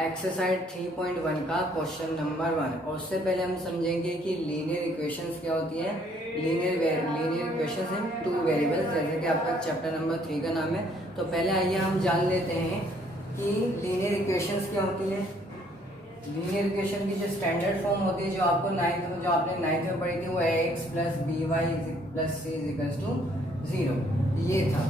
Exercise 3.1 का question number 1। और उससे पहले हम समझेंगे कि लीनियर इक्वेशंस क्या होती है। लीनियर इक्वेशंस इन टू वेरिएबल्स, जैसे कि आपका चैप्टर नंबर 3 का नाम है। तो पहले आइए हम जान लेते हैं कि लीनियर इक्वेशंस क्या होती है। लीनियर इक्वेशन की जो स्टैंडर्ड फॉर्म होती है, जो आपने नाइन्थ में पढ़ी थी, वो ax plus B Y plus C equals to 0, ये था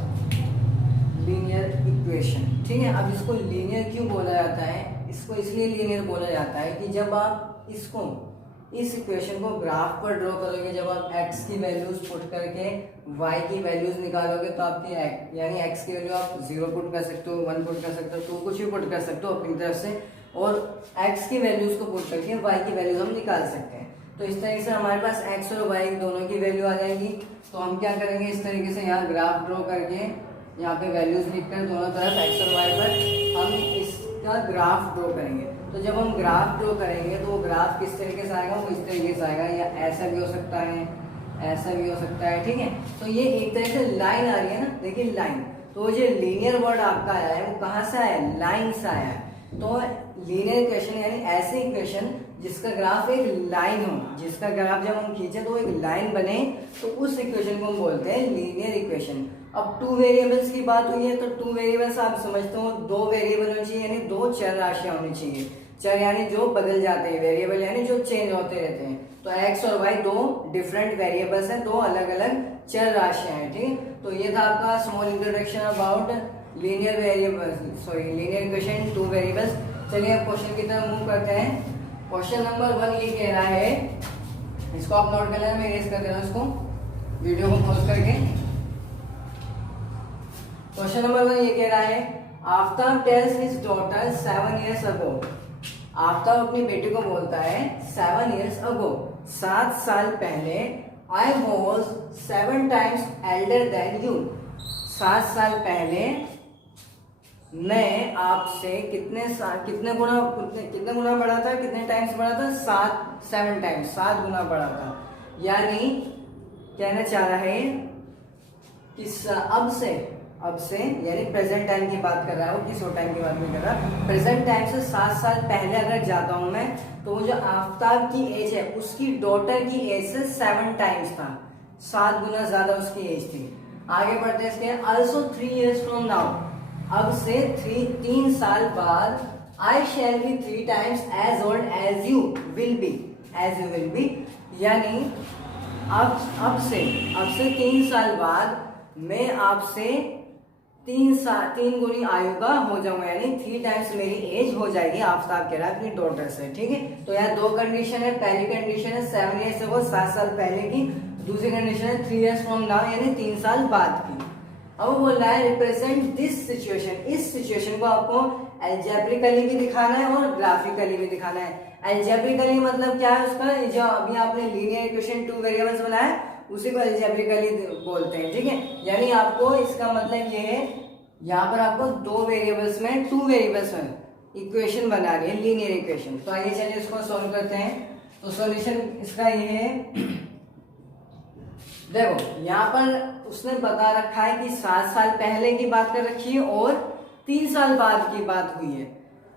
लीनियर इक्वेशन। ठीक है, अब इसको लीनियर क्यों बोला जाता है? इसको इसलिए लीनियर बोला जाता है कि जब आप इस इक्वेशन को ग्राफ पर ड्रॉ करोगे, जब आप x की वैल्यूज पुट करके y की वैल्यूज निकालोगे, तो आपकी यानी x की वैल्यू आप 0 पुट कर सकते हो, 1 पुट कर सकते हो, 2 कुछ भी पुट कर सकते हो अपनी तरफ से, और x की वैल्यूज को पुट करके y की वैल्यूज हम निकाल सकते हैं। तो इस तरीके से हमारे पास x और y दोनों की वैल्यू आ जाएगी। तो हम क्या करेंगे, इस तरीके से यहाँ ग्राफ ड्रॉ करके यहाँ पे वैल्यूज लिखकर दोनों तरफ x और y पर हम इसका ग्राफ ड्रॉ करेंगे। तो जब हम ग्राफ ड्रॉ करेंगे तो वो ग्राफ किस तरीके से आएगा, वो इस तरीके से आएगा, या ऐसा भी हो सकता है, ऐसा भी हो सकता है। ठीक है, तो ये एक तरह से लाइन आ रही है ना, देखिए लाइन। तो जो लीनियर वर्ड आपका आया है वो कहाँ से आया है? लाइन से आया है। तो लीनियर इक्वेशन यानी ऐसे इक्वेशन जिसका ग्राफ एक लाइन हो, जिसका ग्राफ जब हम खींचे तो एक लाइन बने, तो उस इक्वेशन को हम बोलते हैं लीनियर इक्वेशन। अब 2 वेरिएबल्स की बात हुई है, तो 2 वेरिएबल्स आप समझते हो 2 वेरिएबल होनी चाहिए, यानी 2 चर राशियां होनी चाहिए। चर यानी जो बदल जाते हैं, वेरिएबल यानी जो चेंज होते रहते हैं। तो x और y 2 डिफरेंट वेरिएबल्स हैं, 2 अलग अलग चर राशियां हैं। ठीक है, तो ये था आपका small introduction about linear equation 2 variables. चलिए अब क्वेश्चन की तरफ मूव करते हैं। क्वेश्चन नंबर 1 ये कह रहा है, इसको आप नोट कर लेना, मैं इरेज कर दे रहा हूं इसको, वीडियो को पॉज करके। क्वेश्चन नंबर 1 ये कह रहा है, Aftab tales his daughter 7 years ago। Aftab अपनी बेटी को बोलता है 7 years ago, 7 साल पहले, I was 7 times elder than you। 7 साल पहले मैं आपसे कितने गुना बड़ा था, कितने टाइम्स बड़ा था? 7 टाइम्स, 7 गुना बड़ा था। यानी कहना चाह रहा है कि अब से यानी प्रेजेंट टाइम की बात कर रहा है, वो किस टाइम की बात नहीं कर रहा, प्रेजेंट टाइम से 7 साल पहले अगर जाता हूं मैं, तो वो जो आफ्ताब की एज है उसकी डॉटर की एज से 7 टाइम्स था, 7 गुना ज्यादा उसकी एज थी। आगे बढ़ते हैं इसके, ऑल्सो 3 years फ्रॉम नाउ, अब से 3 साल बाद, I shall be 3 times as old as you will be। यानी अब से 3 साल बाद मैं आपसे 3 गुनी आयु का हो जाऊंगा, यानी 3 times मेरी एज हो जाएगी, आफ्ताब कह रहा है अपनी डॉटर से। ठीक है, तो यहाँ 2 कंडीशन है। पहली कंडीशन है 7 years ago, 7 साल पहले की। दूसरी कंडीशन है 3 years फ्रॉम नाउ, यानी 3 साल बाद की। अब वो बोल रहा है रिप्रेजेंट दिस सिचुएशन, इस सिचुएशन को आपको एल्जेब्रिकली भी दिखाना है और ग्राफिकली भी दिखाना है। एल्जेब्रिकली मतलब क्या है उसका, जो अभी आपने लीनियर इक्वेशन 2 वेरिएबल्स बनाया उसी को एल्जेब्रिकली बोलते हैं। ठीक है, यानी आपको इसका मतलब ये है, यहाँ पर आपको 2 वेरिएबल्स में 2 वेरिएबल्स में इक्वेशन बना रही है, लीनियर इक्वेशन। तो आइए चलिए इसको सॉल्व करते हैं। तो सॉल्यूशन इसका ये है, देखो यहाँ पर उसने बता रखा है कि 7 साल पहले की बात कर रखी है और 3 साल बाद की बात हुई है,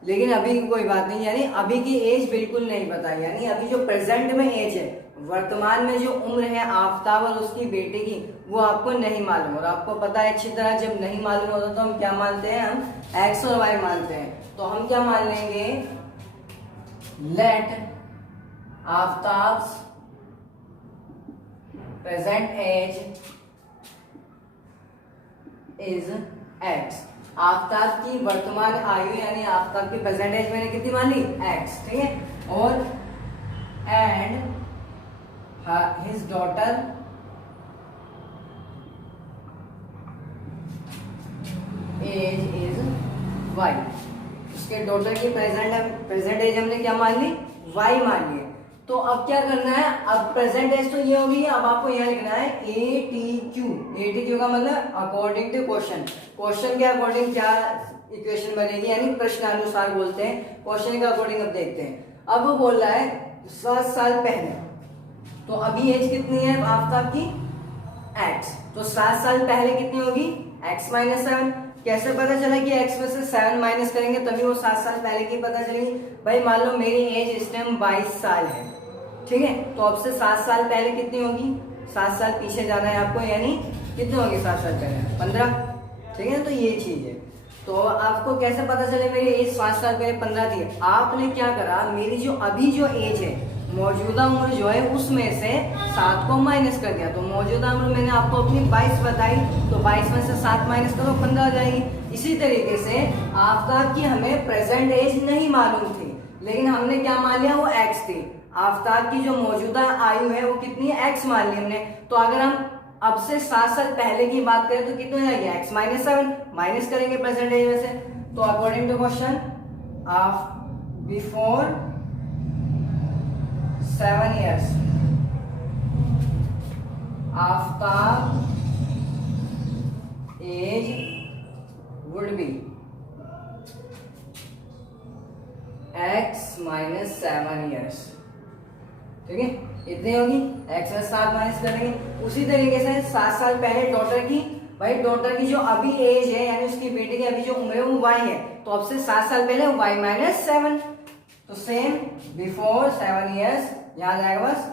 लेकिन अभी की कोई बात नहीं, यानी अभी की एज बिल्कुल नहीं पता। यानी अभी जो प्रेजेंट में एज है, वर्तमान में जो उम्र है आफ्ताब और उसकी बेटे की, वो आपको नहीं मालूम। और आपको पता है अच्छी तरह, जब नहीं मालूम होता तो हम क्या मानते हैं, हम एक्स और वाई मानते हैं। तो हम क्या मान लेंगे, let Aftab's present age is X. Aftab की वर्तमान आयु यानी आफ्ताब की प्रेजेंट एज मैंने कितनी मान ली, एक्स। ठीक है, और and his daughter age is Y. उसके डॉटर की प्रेजेंट एज हमने क्या मान ली, वाई मान ली। तो अब क्या करना है, अब प्रेजेंट एज तो ये होगी, अब आपको यहाँ लिखना है ATQ का मतलब अकॉर्डिंग टू क्वेश्चन के अकॉर्डिंग क्या इक्वेशन बनेगी, यानी प्रश्नानुसार बोलते हैं, क्वेश्चन के अकॉर्डिंग। अब देखते हैं, अब वो बोल रहा है 7 साल पहले, तो अभी एज कितनी है आफ्ताब की, x। तो 7 साल पहले कितनी होगी, x - 7। कैसे पता चला कि x में से 7 माइनस करेंगे तभी वो 7 साल पहले की पता चलेगी। भाई मान लो मेरी एज इस टाइम 22 साल है, ठीक है, तो अब से 7 साल पहले कितनी होगी, 7 साल पीछे जाना है आपको, यानी कितनी होगी 7 साल पहले 15, ठीक है। तो ये चीज है। तो आपको कैसे पता चले मेरी एज 7 साल पहले 15 थी, आपने क्या करा, मेरी जो अभी जो एज है, मौजूदा उम्र जो है उसमें से 7 को माइनस कर दिया। तो मौजूदा उम्र मैंने आपको अपनी 22 बताई, तो 22 में से 7 माइनस करो 15 आ जाएगी। इसी तरीके से आफ्ताब की हमें प्रेजेंट एज नहीं मालूम थी, लेकिन हमने क्या मान लिया, वो x थी। आफ्ताब की जो मौजूदा आयु है वो कितनी है, x मान ली हमने। तो अगर हम अब से 7 साल पहले की बात करें तो कितनी हो जाएगी, x माइनस 7, माइनस करेंगे प्रेजेंट एज में से। तो according to question, before 7 years Aftab age would be x minus 7 years, ठीक है, इतनी होगी। x में 7 माइनस करेंगे। उसी तरीके से 7 साल पहले डॉटर की, भाई डॉटर की जो अभी एज है यानी उसकी बेटी की अभी जो उम्र है वो y है, तो अब से 7 साल पहले y माइनस 7। तो सेम बिफोर 7 years याद आएगा बस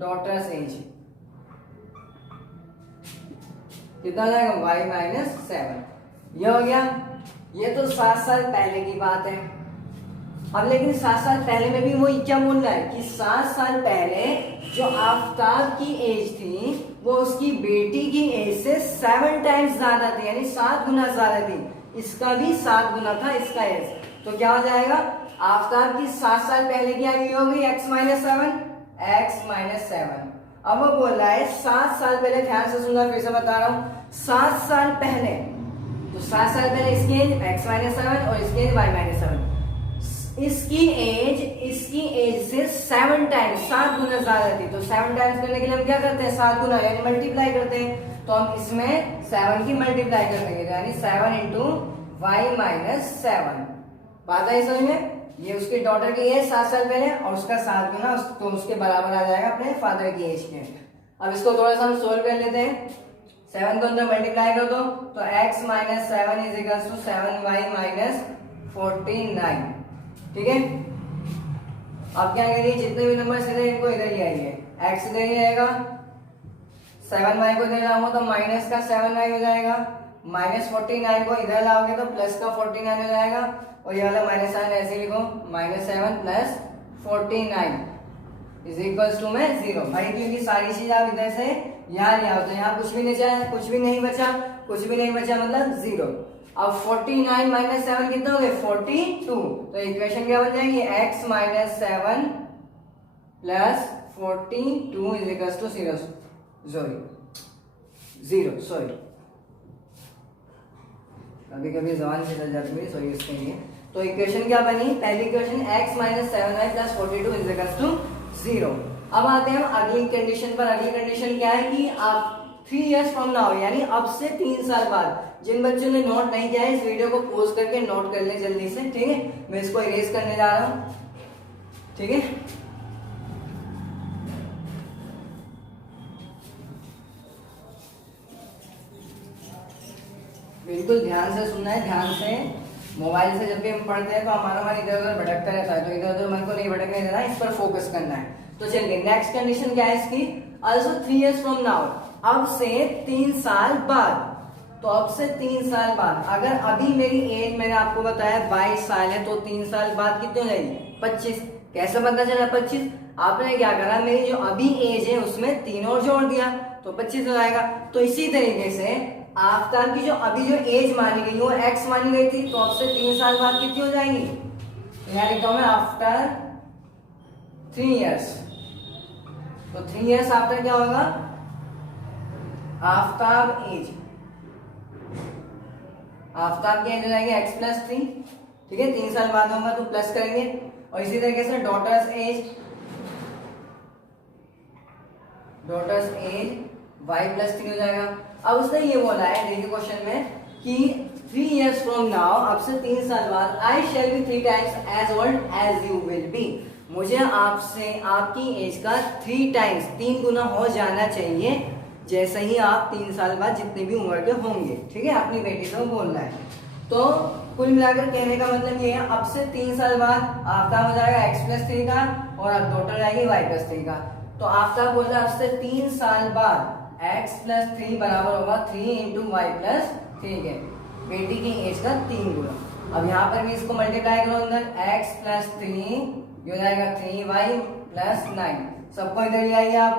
डॉटर्स एज कितना जाएगा, y माइनस 7। ये हो गया। ये तो 7 साल पहले की बात है। अब लेकिन 7 साल पहले में भी वो क्या बोल रहा है कि 7 साल पहले जो आफ्ताब की एज थी वो उसकी बेटी की एज से 7 टाइम्स ज्यादा थी, यानी 7 गुना ज्यादा थी। इसका भी 7 गुना था इसका एज। तो क्या हो जाएगा, आफ्ताब की 7 साल पहले की आयु होगी x माइनस 7, x माइनस 7। अब वो बोल रहा है 7 साल पहले, ध्यान से सुनना, फिर से बता रहा हूं, 7 साल पहले, तो 7 साल पहले इसकी एज x माइनस 7 और इसकी एज y माइनस 7। इसकी एज से 7 टाइम्स, 7 गुना ज्यादा थी। तो 7 टाइम्स करने के लिए हम क्या करते हैं, 7 गुना यानी मल्टीप्लाई करते हैं। तो हम इसमें 7 की मल्टीप्लाई कर देंगे, यानी 7 इंटू y माइनस 7। बात आई समझ में। ये उसकी डॉटर की एज 7 साल पहले और उसका 7 गुना, तो उसके बराबर आ जाएगा अपने फादर की एज के। अब इसको थोड़ा सा हम सोल्व कर लेते हैं। 7 को अंदर मल्टीप्लाई कर दो तो x minus 7 is equal to 7y minus 49, ठीक है। अब क्या करिए, जितने भी नंबर सीधे इनको इधर ही आइए, x इधर ही रहेगा, 7y को इधर लाओगे तो माइनस का 7y हो जाएगा, माइनस 49 को इधर लाओगे तो प्लस का 49 हो जाएगा, और ये वाला माइनस साइन ऐसे लिखो, minus 7 plus 49 is equal to में 0। भाई क्योंकि सारी चीज आप इधर से यहाँ ले आओ तो यहाँ कुछ भी नहीं बचा, कुछ भी नहीं बचा, कुछ भी नहीं बचा मतलब 0। अब 49 माइनस 7 कितना हो गए, 42। तो इक्वेशन क्या बन जाएगी, x minus 7 plus 42 is equal to 0 sorry, कभी कभी जबान से चल जाती है, सॉरी इसके लिए। तो इक्वेशन क्या बनी, पहली equation x minus 7y plus 42 is equal to 0। अब आते हैं हम अगली कंडीशन पर। अगली कंडीशन क्या है कि आप 3 years फ्रॉम नाउ, यानी अब से 3 साल बाद। जिन बच्चों ने नोट नहीं किया है इस वीडियो को पॉज करके नोट कर ले जल्दी से, ठीक है। मैं इसको इरेज करने जा रहा हूं, ठीक है। बिल्कुल ध्यान से सुनना है, ध्यान से। मोबाइल से जब भी हम पढ़ते हैं तो हमारा मन इधर उधर भटकता रहता है, तो इधर उधर मन को नहीं भटकने देना, इस पर फोकस करना है। तो चलिए नेक्स्ट कंडीशन क्या है इसकी, also 3 years from now, अब से 3 साल बाद। तो अब से 3 साल बाद, अगर अभी मेरी एज मैंने आपको बताया 22 साल है, तो 3 साल बाद कितनी हो जाएगी, 25। कैसे पता चला 25, आपने क्या करा, मेरी जो अभी एज है उसमें 3 और जोड़ दिया तो 25 हो जाएगा। तो इसी तरीके से आफ्ताब की जो अभी जो एज मानी गई वो x मानी गई थी, तो अब से 3 साल बाद कितनी हो जाएगी, यहाँ लिखता हूं मैं आफ्टर 3 years। तो 3 years आफ्टर क्या होगा, आफ्ताब एज, आफ्ताब की एज हो जाएगी x प्लस 3, ठीक है। 3 साल बाद होगा तो प्लस करेंगे, और इसी तरीके से डॉटर्स एज y प्लस 3 हो जाएगा। अब उसने ये बोला है देखिए क्वेश्चन में कि 3 years फ्रॉम नाउ, अब से 3 साल बाद, I shall be 3 times as old as you will be, मुझे आपसे आपकी एज का 3 टाइम्स 3 गुना हो जाना चाहिए जैसे ही आप 3 साल बाद जितने भी उम्र के होंगे, ठीक है, अपनी बेटी से बोलना है। तो कुल मिलाकर कहने का मतलब ये है, अब से 3 साल बाद आफ्ताब हो जाएगा x+3 का और अब टोटल आएगी y+3 का। तो आफ्ताब बोल रहा है अब से 3 साल बाद x+3 बराबर होगा 3 × y+3 के, बेटी की एज का 3 गुना। अब यहाँ पर भी इसको मल्टीप्लाई करो अंदर, x+3 ये हो जाएगा 3y+9, सबको इधर ले आइए आप,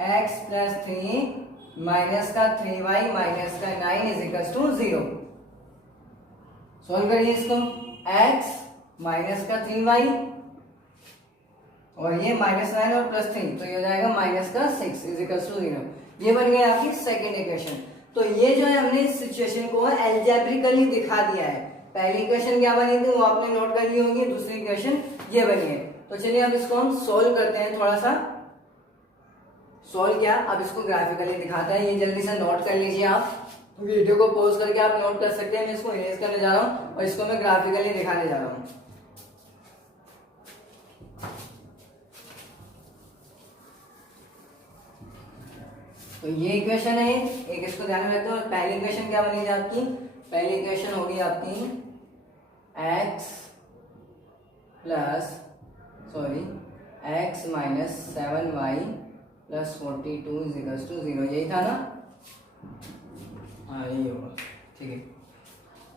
x+3 माइनस का 3y माइनस का 9 = 0। सोल्व करिए इसको, x माइनस का 3y और ये -9 और +3, तो ये हो जाएगा माइनस का 6 = 0। ये बन गई आपकी सेकेंड इक्वेशन। तो ये जो है हमने इस सिचुएशन को एल्जेब्रिकली दिखा दिया है। पहली इक्वेशन क्या बनी थी वो आपने नोट कर ली होगी, दूसरी इक्वेशन ये बनी है। तो चलिए अब इसको हम सोल्व करते हैं, थोड़ा सा सोल्व किया, अब इसको ग्राफिकली दिखाते हैं। ये जल्दी से नोट कर लीजिए, आप वीडियो को पॉज करके आप नोट कर सकते हैं। मैं इसको इरेज करने जा रहा हूँ और इसको मैं ग्राफिकली दिखाने जा रहा हूँ। तो ये इक्वेशन है एक, इसको ध्यान में रखते हो। पहली इक्वेशन क्या बनेगी आपकी, पहली इक्वेशन होगी आपकी x माइनस 7y प्लस 42 = 0, यही था ना, हाँ यही होगा, ठीक है।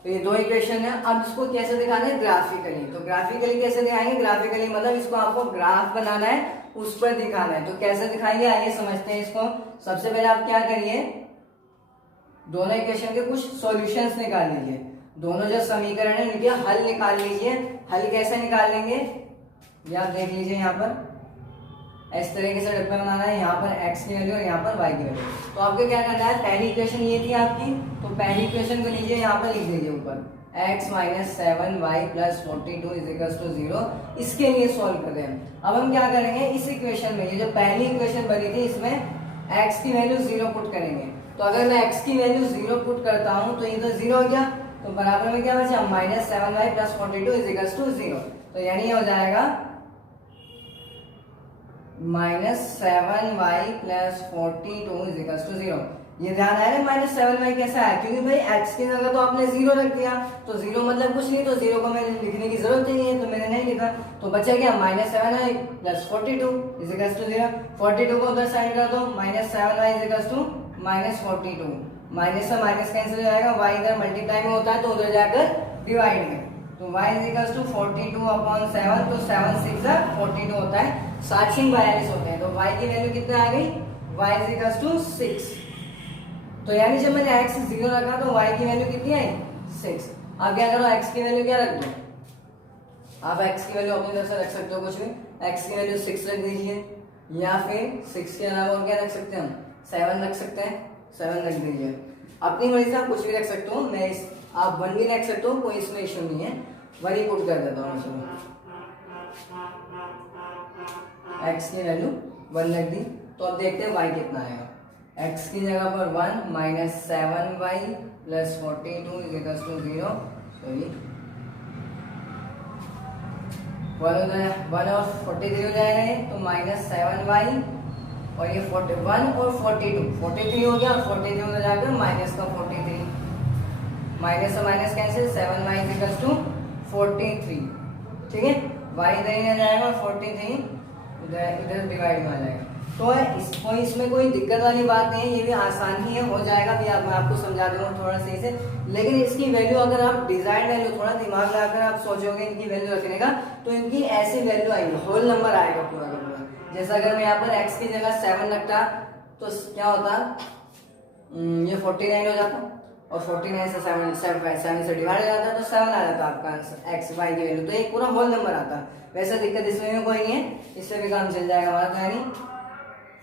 तो ये दो इक्वेशन है। अब इसको कैसे दिखाना है, ग्राफिकली। तो ग्राफिकली कैसे दिखाएंगे, ग्राफिकली मतलब इसको आपको ग्राफ बनाना है, उस पर दिखाना है। तो कैसे दिखाएंगे आइए समझते हैं इसको। सबसे पहले आप क्या करिए, दोनों इक्वेशन के कुछ सॉल्यूशंस निकाल लीजिए। दोनों जो समीकरण है उनके हल निकाल लीजिए। हल कैसे निकाल लेंगे ये आप देख लीजिए। यहाँ पर इस तरीके से डब्बा बनाना है, यहाँ पर x की वैल्यू और यहाँ पर y की वैल्यू। तो आपको क्या करना है, पहली इक्वेशन ये थी आपकी, तो पहली इक्वेशन को लीजिए, यहाँ पर लिख दीजिए ऊपर x माइनस 7y प्लस 42 = 0। इसके लिए सॉल्व कर रहे हैं। अब हम क्या करेंगे, इस इक्वेशन में ये जो पहली इक्वेशन बनी थी इसमें x की वैल्यू 0 पुट करेंगे। तो अगर मैं x की वैल्यू 0 पुट करता हूँ तो ये तो 0 हो गया, तो बराबर में क्या बचा, -7y प्लस 42 = 0। तो यानी ये हो जाएगा -7y प्लस 42 = 0। ये ध्यान आया ना, -7y कैसा है, क्योंकि भाई x की जगह तो आपने 0 रख दिया, तो 0 मतलब कुछ नहीं, तो 0 को मैंने लिखने की जरूरत ही नहीं है, तो मैंने नहीं लिखा। तो बचा क्या, -7y प्लस 42 = 0। 42 को उधर साइड कर दो, -7y = -42, माइनस से माइनस कैंसिल हो जाएगा, y इधर मल्टीप्लाई में होता है तो उधर जाकर डिवाइड में, तो y = 42/7, तो 7 6 42 होता है, 7 6 42 होते हैं। तो y की वैल्यू कितना आ गई, y = 6। तो यानी जब मैंने x 0 रखा तो y की वैल्यू कितनी आई, 6। अब क्या करो, x की वैल्यू क्या रख दो, आप x की वैल्यू अपनी तरफ से रख सकते हो कुछ भी, x की वैल्यू 6 रख दीजिए, या फिर 6 के अलावा और क्या रख सकते हैं हम, 7 रख सकते हैं, 7 रख दीजिए। अपनी मर्जी से आप कुछ भी रख सकते हो, मैं आप 1 भी रख सकते हो, कोई इसमें इशू नहीं है, 1 ही पुट कर देता हूँ। चलो x की वैल्यू 1 रख दी, तो अब देखते हैं y कितना आएगा। x की जगह पर 1 -7y प्लस 42 = 0, सॉरी 1 और 43 हो जाएगा, तो -7y और ये 41 और 43 हो गया, और 43 उधर जाकर माइनस का 43, माइनस से माइनस कैंसिल, 7y = 43, ठीक है। y इधर ही आ जाएगा और 43 इधर डिवाइड में आ जाएगा। तो इसमें कोई दिक्कत वाली बात नहीं है, ये भी आसान ही है, हो जाएगा भी। मैं आपको समझा दूंगा थोड़ा सही से, लेकिन इसकी वैल्यू अगर आप डिजाइन वैल्यू थोड़ा दिमाग लगाकर आप सोचोगे इनकी वैल्यू रखने का, तो इनकी ऐसी वैल्यू आएगी, होल नंबर आएगा पूरा का पूरा। जैसा अगर मैं यहाँ पर x की जगह 7 रखता तो क्या होता, ये 49 हो जाता, और 49 से 7 से डिवाइड हो जाता, तो 7 आ जाता आपका आंसर x y की वैल्यू, तो एक पूरा होल नंबर आता। वैसे दिक्कत इसमें कोई नहीं है, इससे भी काम चल जाएगा हमारा, यानी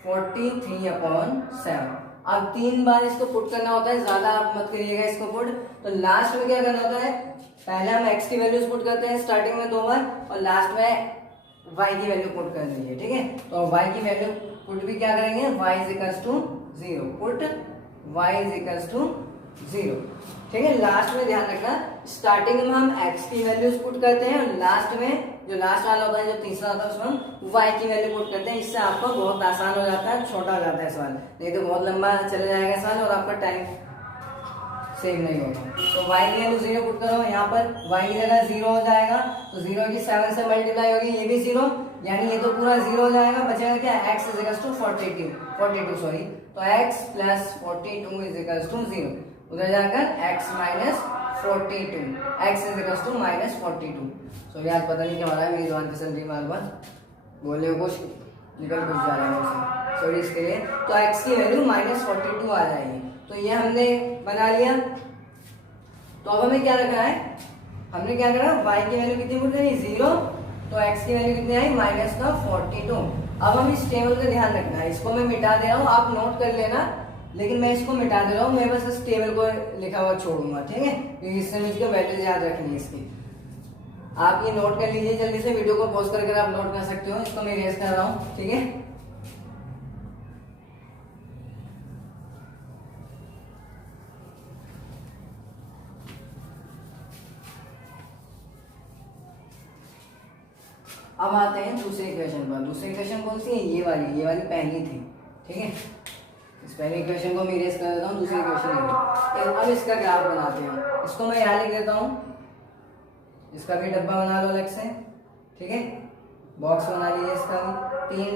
43/7। अब 3 बार इसको पुट करना होता है, ज्यादा आप मत करिएगा इसको पुट। तो लास्ट में क्या करना होता है, पहले हम x की वैल्यूज पुट करते हैं स्टार्टिंग में 2 बार, और लास्ट में y की वैल्यू पुट कर दीजिए, ठीक है। तो y की वैल्यू पुट भी क्या करेंगे, y = 0, पुट y = 0। ठीक है, लास्ट में ध्यान रखना, स्टार्टिंग में हम x की वैल्यूज पुट करते हैं और लास्ट में जो लास्ट वाला होता है, जो तीसरा होता है, उसमें हम y की वैल्यू पुट करते हैं। इससे आपको बहुत आसान हो जाता है, छोटा हो जाता है सवाल, नहीं तो बहुत लंबा चले जाएगा सवाल और आपका टाइम सेव नहीं होगा। तो y की वैल्यू 0 पुट करो, यहाँ पर y की जगह 0 हो जाएगा, तो 0 की 7 से मल्टीप्लाई होगी, ये भी 0, यानी ये तो पूरा 0 हो जाएगा, बचेगा क्या, x is equals to 42 sorry, तो x plus 42 is equals to 0, उधर जाकर x minus 42, x is equals to minus 42। So यार पता नहीं क्या हो रहा है, मेरी जबान पे चल रही बार बार, बोलने को कुछ निकल कुछ जा रहा है मुझसे, सॉरी इसके लिए। तो x की वैल्यू माइनस 42 आ जाएगी, तो ये हमने बना लिया। तो अब हमें क्या रखना है, हमने क्या करा, y की वैल्यू कितनी पुट करी, 0, तो x की वैल्यू कितनी आई, माइनस का 42। अब हम इस टेबल का ध्यान रखना है, इसको मैं मिटा दे रहा हूँ, आप नोट कर लेना, लेकिन मैं इसको मिटा दे रहा हूँ, मैं बस इस टेबल को लिखा हुआ छोड़ूंगा, ठीक है, क्योंकि इससे मुझे वैल्यू याद रखनी है इसकी। आप ये नोट कर लीजिए, जल्दी से वीडियो को पॉज करके आप नोट कर सकते हो, इसको मैं इरेज कर रहा हूँ, ठीक है। अब आते हैं दूसरे इक्वेशन पर। दूसरी इक्वेशन कौन सी है, ये वाली पहली थी, ठीक है। इस पहले इक्वेशन को मैं इरेज कर देता हूँ, दूसरी इक्वेशन अब इसका ग्राफ बनाते हैं। इसको मैं यहाँ लिख देता हूँ, इसका भी डब्बा बना लो अलग से, ठीक है, बॉक्स बना लीजिए, इसका भी 3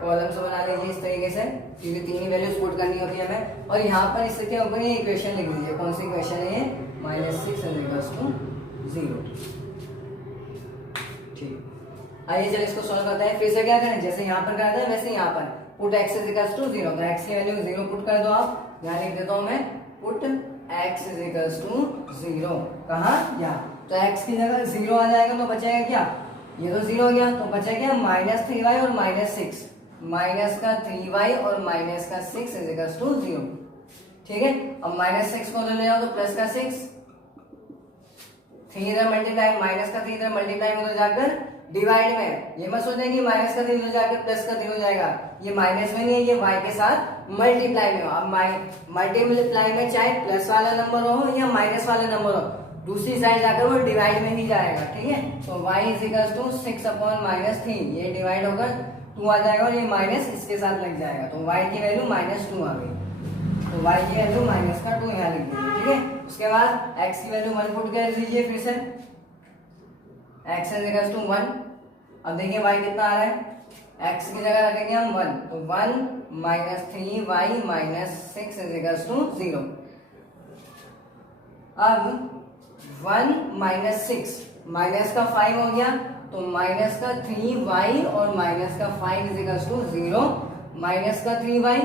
कॉलम्स बना लीजिए इस तरीके से, क्योंकि 3 ही वैल्यूज पुट करनी होती है हमें। और यहाँ पर इसके ऊपर ये इक्वेशन लिख दीजिए, कौन सी इक्वेशन है ये, -6 = 0। ठीक, आइए चलिए इसको सॉल्व करते हैं। फिर से क्या करें, जैसे यहाँ पर करते हैं वैसे यहाँ पर put x is equals to 0, तो x की वैल्यू 0 पुट कर दो आप, यहाँ लिख देता हूँ मैं, put x is equals to 0, कहाँ, यहाँ, तो x की जगह 0 आ जाएगा, तो बचेगा क्या, ये तो 0 हो गया, तो बचेगा क्या, -3y और -6, माइनस का 3y और माइनस का 6 इज इक्वल्स टू 0, ठीक है। अब -6 को ले जाओ तो प्लस का 6, 3 इधर मल्टीप्लाई, माइनस का 3 इधर मल्टीप्लाई उधर जाकर डिवाइड में, ये मत सोचना कि माइनस का 3 इधर जाकर प्लस का 3 हो जाएगा, ये माइनस में नहीं है, ये y के साथ मल्टीप्लाई में हो। अब मल्टीप्लाई में चाहे प्लस वाला नंबर हो या माइनस वाला नंबर हो, दूसरी साइड जाकर वो डिवाइड में ही जाएगा, ठीक है। तो y इज इक्वल टू 6/-3, ये डिवाइड होकर 2 आ जाएगा और ये माइनस इसके साथ लग जाएगा, तो y की वैल्यू -2 आ गई, तो y की वैल्यू -2 यहाँ लिख दीजिए, ठीक है। उसके बाद x की वैल्यू 1 पुट कर दीजिए, फिर से x इज इक्वल टू 1। अब देखिए y कितना आ रहा है, x की जगह रखेंगे हम 1, तो 1 -3y - 6 इज इक्वल टू 0। अब 1 - 6 माइनस का 5 हो गया, तो माइनस का 3y और माइनस का 5 इज इक्वल टू 0, माइनस का 3y,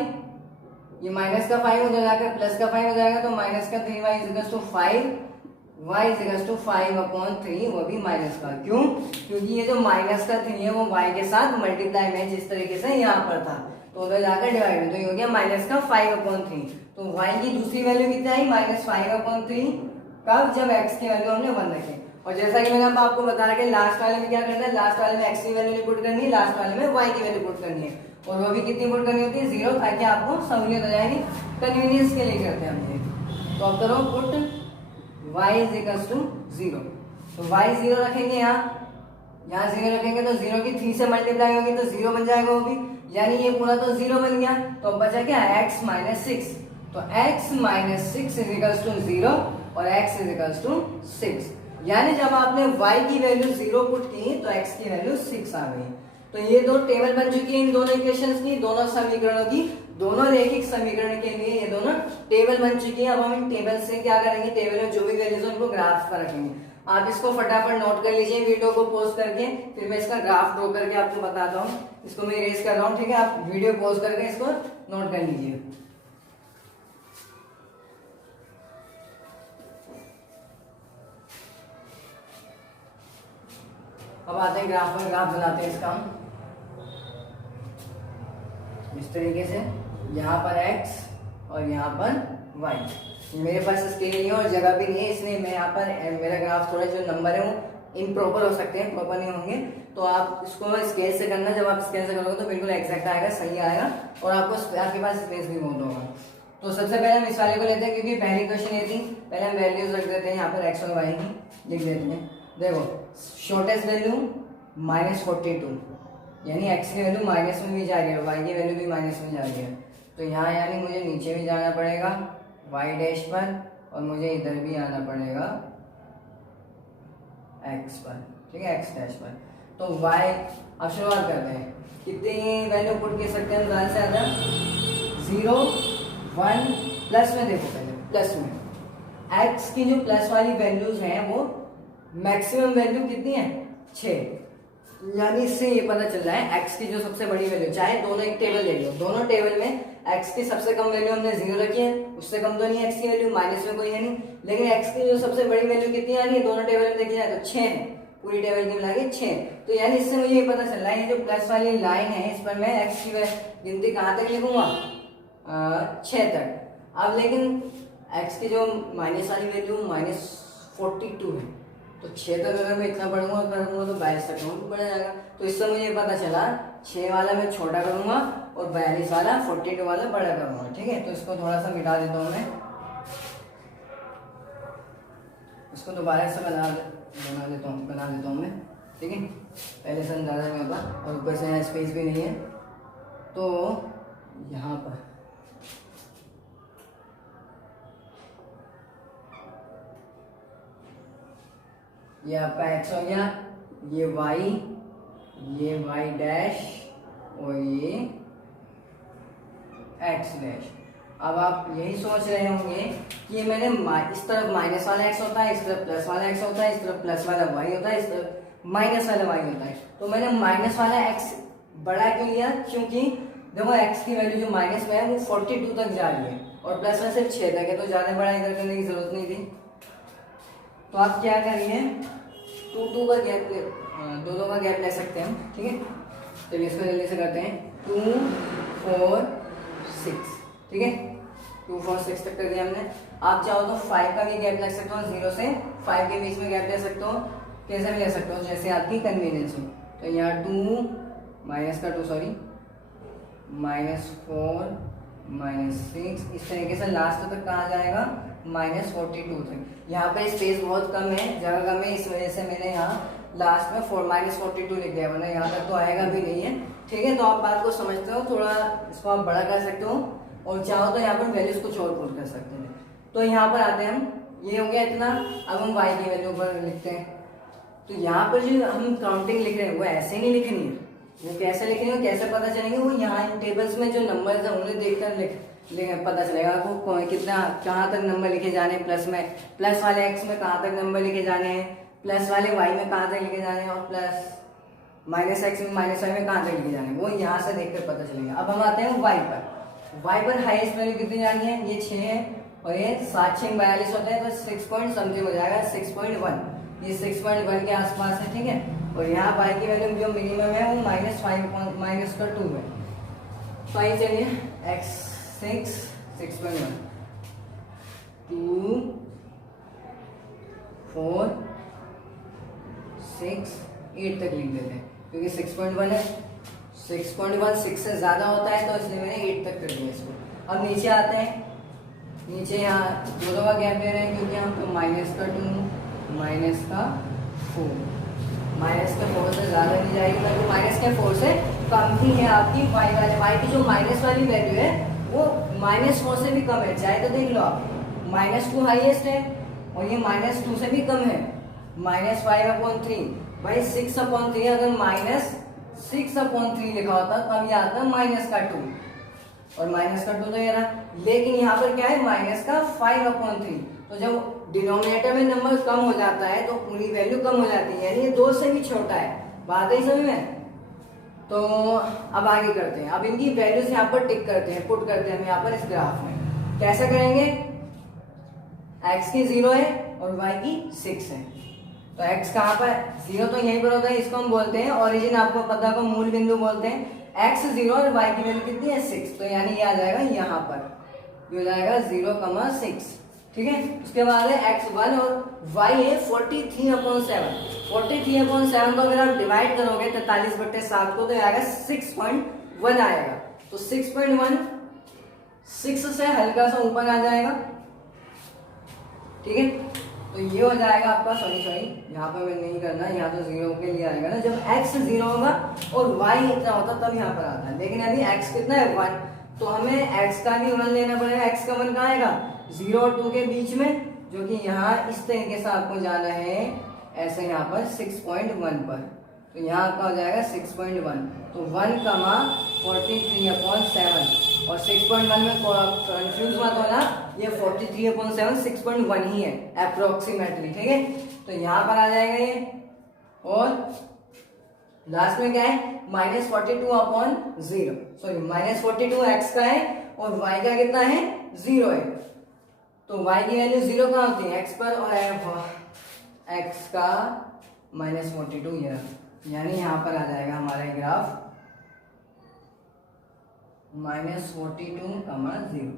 ये माइनस का 5 हो जाएगा, प्लस का 5 हो जाएगा, तो माइनस का 3y is equal to 5, y is equal to 5/3, वो भी माइनस का, क्यों, क्योंकि ये जो माइनस का 3 है वो y के साथ मल्टीप्लाई में जिस तरीके से यहाँ पर था, तो उधर जाकर डिवाइड में, तो ये हो गया माइनस का 5/3। तो y की दूसरी वैल्यू कितना आई, -5/3, कब, जब x की वैल्यू हमने 1 रखी। और जैसा कि मैंने अब आपको बता रहा कि लास्ट वाले में क्या करना है, लास्ट वाले में x की वैल्यू पुट करनी है, लास्ट वाले में y की वैल्यू पुट करनी है, और वो भी कितनी पुट करनी होती है, 0, ताकि आपको सहूलियत हो जाएगी, कन्वीनियंस के लिए करते हैं हम ये। तो अब करो put y is equal to 0, तो y 0 रखेंगे, यहाँ 0 रखेंगे, तो 0 की 3 से मल्टीप्लाई होगी तो 0 बन जाएगा वो भी, यानी ये पूरा तो 0 बन गया। तो अब बचा क्या, x - 6, तो x - 6 इज इक्वल टू 0 और x इज इक्वल टू 6, यानी जब आपने y की वैल्यू 0 पुट की तो x की वैल्यू 6 आ गई। तो ये दो टेबल बन चुकी है इन दोनों इक्वेशंस की, दोनों समीकरणों की, दोनों रैखिक समीकरण के लिए ये दोनों टेबल बन चुकी है। अब हम इन टेबल से क्या करेंगे, टेबल में जो भी वैल्यूज है उनको ग्राफ पर रखेंगे। आप इसको फटाफट नोट कर लीजिए वीडियो को पॉज करके, फिर मैं इसका ग्राफ ड्रॉ करके आपको बताता हूँ। इसको मैं इरेज कर रहा हूँ, ठीक है, आप वीडियो पॉज करके इसको नोट कर लीजिए। अब आते हैं ग्राफ पर, ग्राफ बनाते हैं इसका हम इस तरीके से, यहाँ पर x और यहाँ पर y। मेरे पास स्केल नहीं है और जगह भी नहीं है, इसलिए मैं यहाँ पर मेरा ग्राफ थोड़ा जो नंबर है वो इम्प्रॉपर हो सकते हैं, प्रॉपर नहीं होंगे, तो आप इसको स्केल से करना। जब आप स्केल से करोगे तो बिल्कुल एग्जैक्ट आएगा, सही आएगा, और आपको आपके पास स्पेस भी बहुत होगा। तो सबसे पहले हम इस वाले को लेते हैं क्योंकि पहली क्वेश्चन ये थी। पहले हम वैल्यूज रख देते हैं यहाँ पर एक्स और वाई की लिख देते हैं। देखो शॉर्टेस्ट वैल्यू -42, यानी एक्स की वैल्यू माइनस में भी जा रही है, वाई की वैल्यू भी माइनस में जा रही है। तो यहाँ यानी मुझे नीचे भी जाना पड़ेगा वाई डैश पर और मुझे इधर भी आना पड़ेगा एक्स पर, ठीक है, एक्स डैश पर। तो वाई अब शुरुआत करते हैं। कितनी वैल्यू पुट कर सकते हैं हम ज़्यादा से ज़्यादा? 0 1 प्लस में। देखो पहले प्लस में एक्स की जो प्लस वाली वैल्यूज हैं वो मैक्सिमम वैल्यू कितनी है? 6। यानी इससे ये पता चल रहा है एक्स की जो सबसे बड़ी वैल्यू, चाहे दोनों एक टेबल ले लो, दोनों टेबल में एक्स की सबसे कम वैल्यू हमने 0 रखी है, उससे कम तो नहीं एक्स की वैल्यू, माइनस में कोई है नहीं, लेकिन एक्स की जो सबसे बड़ी वैल्यू कितनी आ रही है दोनों टेबल में देखी जाए तो 6 है, पूरी टेबल की मिला के 6। तो यानी इससे मुझे ये पता चल रहा है ये जो प्लस वाली लाइन है इस पर मैं एक्स की गिनती कहाँ तक लिखूंगा? 6 तक। अब लेकिन एक्स की जो माइनस वाली वैल्यू -42 है, तो 6 तक अगर मैं इतना पढ़ूंगा तो 22 तक बढ़ जाएगा। तो इससे मुझे ये पता चला 6 वाला मैं छोटा करूंगा और 42 वाला 42 वाला बड़ा करूंगा, ठीक है। तो इसको थोड़ा सा मिटा देता हूँ मैं, इसको दोबारा से बना देता हूँ मैं, ठीक है। पहले से अंदाजा नहीं होता और ऊपर से यहाँ स्पेस भी नहीं है, तो यहाँ पर ये आपका x हो गया, ये y डैश और ये x डैश। अब आप यही सोच रहे होंगे कि ये मैंने इस तरफ माइनस वाला x होता है, इस तरफ प्लस वाला x होता है, इस तरफ प्लस वाला y होता है, इस तरफ माइनस वाला y होता है। तो मैंने माइनस वाला x बड़ा क्यों लिया? क्योंकि देखो x की वैल्यू जो माइनस में है वो 42 तक जा रही है और प्लस में सिर्फ 6 तक है, तो ज़्यादा बड़ा इधर करने की जरूरत नहीं थी। तो आप क्या करिए, 2 का गैप दो का गैप ले सकते हैं हम, ठीक है। चलिए इसको जल्दी से करते हैं। 2 4 6, ठीक है, 2 4 6 तक कर दिया हमने। आप चाहो तो 5 का भी गैप ले सकते हो, 0 से 5 के बीच में गैप ले सकते हो, कैसे भी ले सकते हो जैसे आपकी कन्वीनियंस हो। तो यहाँ 2 -2 सॉरी -4 -6 इस तरीके से लास्ट तक कहाँ जाएगा? -42 तक। यहाँ पे स्पेस बहुत कम है, जगह कम है, इस वजह से मैंने यहाँ लास्ट में -42 लिख दिया, वरना यहाँ तक तो आएगा भी नहीं है, ठीक है। तो आप बात को समझते हो, थोड़ा इसको आप बड़ा कर सकते हो और चाहो तो यहाँ पर वैल्यूज कुछ और पुट कर सकते हैं। तो यहाँ पर आते हैं हम, ये हो गया इतना। अब हम y की वैल्यू पर लिखते हैं। तो यहाँ पर जो हम काउंटिंग लिख रहे हैं वो ऐसे नहीं लिखनी है, वो कैसे लिखेंगे, कैसे पता चलेंगे? वो यहाँ इन टेबल्स में जो नंबर्स हैं उन्हें देखकर पता चलेगा आपको कितना कहाँ तक नंबर लिखे जाने हैं। प्लस में प्लस वाले x में कहाँ तक नंबर लिखे जाने हैं, प्लस वाले y में कहाँ तक लिखे जाने हैं और प्लस -x में -y में कहाँ तक लिखे जाने हैं, वो यहाँ से देखकर पता चलेगा। अब हम आते हैं y पर हाईएस्ट वैल्यू कितनी जानी है? ये 6 है और ये 7 6 42 होता है, तो 6 पॉइंट समथिंग हो जाएगा, 6.1, ये 6.1 के आसपास है, ठीक है। और यहाँ y की वैल्यू जो मिनिमम है वो -2 है। तो आइए चलिए x 6.1 2 4 6 8 तक लिख देते हैं, क्योंकि 6.1 है, 6.1 6 से ज़्यादा होता है तो इसलिए मैंने 8 तक कर दिया इसको। अब नीचे आते हैं, नीचे यहाँ 2 का गैप ले रहे हैं क्योंकि हम -2 -4 से ज़्यादा नहीं जाएगी, मतलब -4 से कम ही है आपकी y की जो माइनस वाली वैल्यू है वो -4 से भी कम है, चाहे तो देख लो आप, -2 हाईएस्ट है और ये -2 से भी कम है, -5/3। भाई 6/3 अगर -6/3 लिखा होता तो अब ये आता -2 और -2 तो ये रहा, लेकिन यहाँ पर क्या है -5/3। तो जब डिनोमिनेटर में नंबर कम हो जाता है तो पूरी वैल्यू कम हो जाती है, यानी ये 2 से भी छोटा है, बात है समझ में। तो अब आगे करते हैं, अब इनकी वैल्यूज यहाँ पर टिक करते हैं, पुट करते हैं हम यहाँ पर इस ग्राफ में। कैसे करेंगे? x की 0 है और y की 6 है, तो x कहाँ पर? 0 तो यहीं पर होता है, इसको हम बोलते हैं ओरिजिन, आपको पता को मूल बिंदु बोलते हैं। x 0 और y की वैल्यू कितनी है? 6, तो यानी ये आ जाएगा यहाँ पर, ये हो जाएगा 0,6, ठीक है। उसके बाद है x1 और y है 43/7। 43/7 को अगर आप डिवाइड करोगे 43/7 को तो आएगा 6.1 आएगा। तो 6.1 6 से हल्का सा ऊपर आ जाएगा, ठीक है। तो ये हो जाएगा आपका, सॉरी यहाँ पर मैं नहीं करना, यहाँ तो 0 के लिए आएगा ना, जब x 0 होगा और y इतना होता तब यहाँ पर आता है, लेकिन अभी x कितना है 1, तो हमें x का भी 1 लेना पड़ेगा। x का 1 कहाँ आएगा, 0 और 2 के बीच में, जो कि यहाँ इस तरीके से आपको जाना है, ऐसे यहाँ पर 6.1 पर, तो यहाँ आपका हो जाएगा 6.1, तो 1 कमा 43/7, और 6.1 में कंफ्यूज मत होना, ये 43/7 6.1 ही है अप्रोक्सीमेटली, ठीक है। तो यहाँ पर आ जाएगा ये, और लास्ट में क्या है, -42/0, सॉरी -42 x का है और y का कितना है, 0 है, तो y की वैल्यू 0 कहाँ होती है, x पर, और x का -42 ये, यानी यहाँ पर आ जाएगा हमारा ग्राफ -42,0,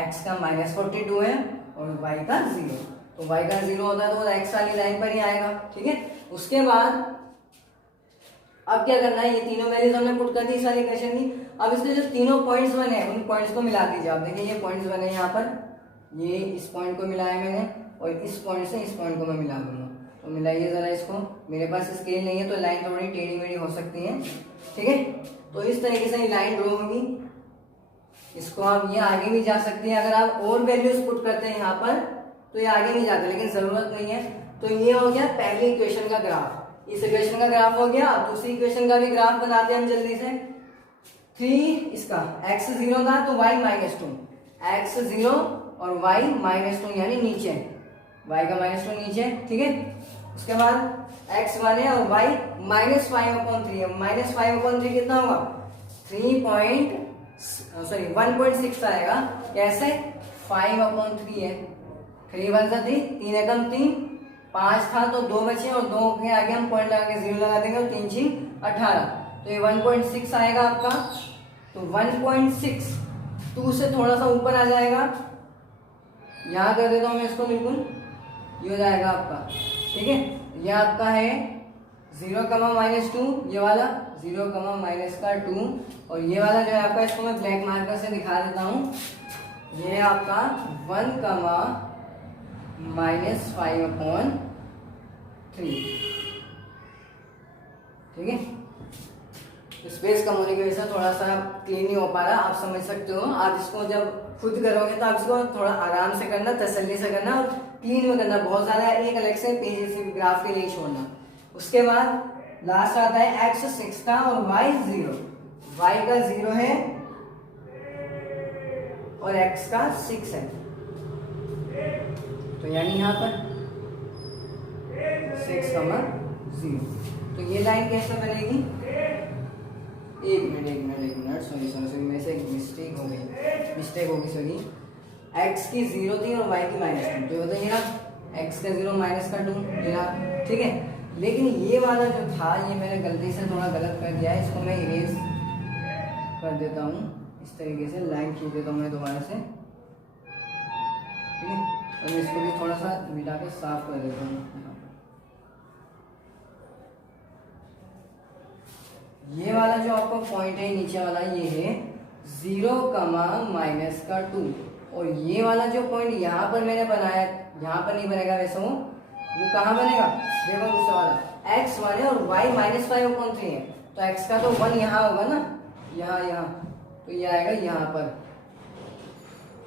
x का -42 है और y का 0, तो y का 0 होता है तो x वाली लाइन पर ही आएगा, ठीक है। उसके बाद अब क्या करना है, ये तीनों वैल्यूज हमने पुट कर दी इस वाली इक्वेशन की। अब इसके जो तीनों पॉइंट्स बने हैं उन पॉइंट्स को मिला दीजिए। आप देखिए ये पॉइंट्स बने यहाँ पर, ये इस पॉइंट को मिलाया मैंने और इस पॉइंट से इस पॉइंट को मैं मिला दूंगा, तो मिलाइए जरा इसको। मेरे पास स्केल नहीं है तो लाइन थोड़ी टेढ़ी मेढ़ी हो सकती है, ठीक है। तो इस तरीके से ये लाइन ड्रॉ होगी, इसको आप ये आगे भी जा सकते हैं, अगर आप और वैल्यूज पुट करते हैं यहाँ पर तो ये आगे नहीं जाते, लेकिन जरूरत नहीं है। तो ये हो गया पहली इक्वेशन का ग्राफ, इस इक्वेशन का ग्राफ हो गया। अब दूसरी इक्वेशन का भी ग्राफ बनाते हैं हम जल्दी से। 3 इसका x 0 था तो y -2, x 0 और y -2 यानी नीचे, y का -2 नीचे, ठीक है। उसके बाद x 1 है और y -5/3 है, -5/3 कितना होगा, 1.6 आएगा, कैसे, 5/3 है, 3 1 सा 3, 3 एकम 3, 5 था तो 2 बचे और 2 के आगे हम पॉइंट लगा के 0 लगा देंगे और 3 6 18, तो ये 1.6 आएगा आपका। तो 1.6 2 से थोड़ा सा ऊपर आ जाएगा, यहाँ कर देता हूँ मैं इसको, बिल्कुल ये हो जाएगा आपका, ठीक है। ये आपका है 0, -2, ये वाला 0, -2, और ये वाला जो है आपका, इसको मैं ब्लैक मार्कर से दिखा देता हूँ, ये है आपका 1, -5/3, ठीक है। स्पेस कम होने की वजह से थोड़ा सा क्लीन नहीं हो पा रहा, आप समझ सकते हो। आप इसको जब खुद करोगे तो आप इसको थोड़ा आराम से करना, तसल्ली से करना और क्लीन में करना, बहुत ज्यादा एक अलग से पेज इसी ग्राफ के लिए छोड़ना। उसके बाद लास्ट आता है x 6 का और y 0, y का 0 है और x का 6 है, तो यानी यहाँ पर 6,0। तो ये लाइन कैसे बनेगी, एक मिनट, सॉरी मेरे से एक मिस्टेक होगी, सॉरी। x की 0 थी और y की -2, तो बताइए ना, x का 0 -2 ये, ठीक है। लेकिन ये वाला जो था ये मैंने गलती से थोड़ा गलत कर दिया है, इसको मैं इरेज कर देता हूँ, इस तरीके से लाइन खींच देता हूँ मैं दोबारा से, ठीक है। और मैं इसको भी थोड़ा सा मिटा के साफ कर देता हूँ। ये वाला जो आपका पॉइंट है नीचे वाला, ये है 0, -2, और ये वाला जो पॉइंट यहाँ पर मैंने बनाया, यहाँ पर नहीं बनेगा वैसे, वो कहाँ बनेगा, देखो दूसरा वाला x 1 है और y -5/3 है, तो x का तो 1 यहाँ होगा ना, यहाँ, तो ये आएगा यहाँ पर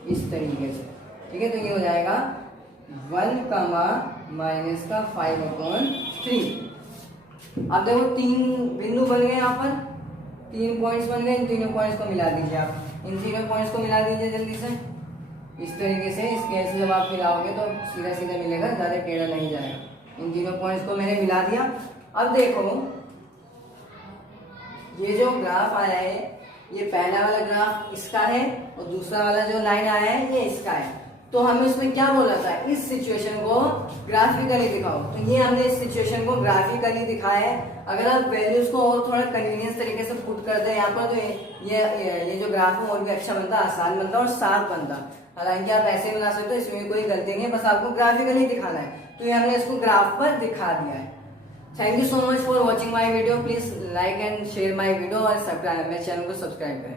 इस तरीके से, ठीक है। तो ये हो जाएगा 1, -5/3। अब देखो 3 बिंदु बन गए, यहाँ पर 3 पॉइंट्स बन गए, इन तीनों पॉइंट्स को मिला दीजिए आप, इन तीनों पॉइंट्स को मिला दीजिए जल्दी से, इस तरीके से। स्केल से जब आप मिलाओगे तो सीधा सीधा मिलेगा, ज़्यादा टेढ़ा नहीं जाएगा। इन तीनों पॉइंट्स को मैंने मिला दिया। अब देखो ये जो ग्राफ आया है, ये पहला वाला ग्राफ इसका है और दूसरा वाला जो लाइन आया है ये इसका है। तो हमें उसमें क्या बोला था, इस सिचुएशन को ग्राफिकली दिखाओ, तो ये हमने इस सिचुएशन को ग्राफिकली दिखाया है। अगर आप वैल्यूज को और थोड़ा कन्वीनियंस तरीके से पुट कर दे यहाँ पर, तो ये जो ग्राफ है और भी अच्छा बनता, आसान बनता और साफ बनता। हालांकि आप ऐसे बना सकते हो, इसमें कोई गलती नहीं है, बस आपको ग्राफिकली दिखाना है। तो ये हमने इसको ग्राफ पर दिखा दिया है। Thank you so much for watching my video. Please like and share my video और सब्सक्राइब, मेरे चैनल को सब्सक्राइब करें।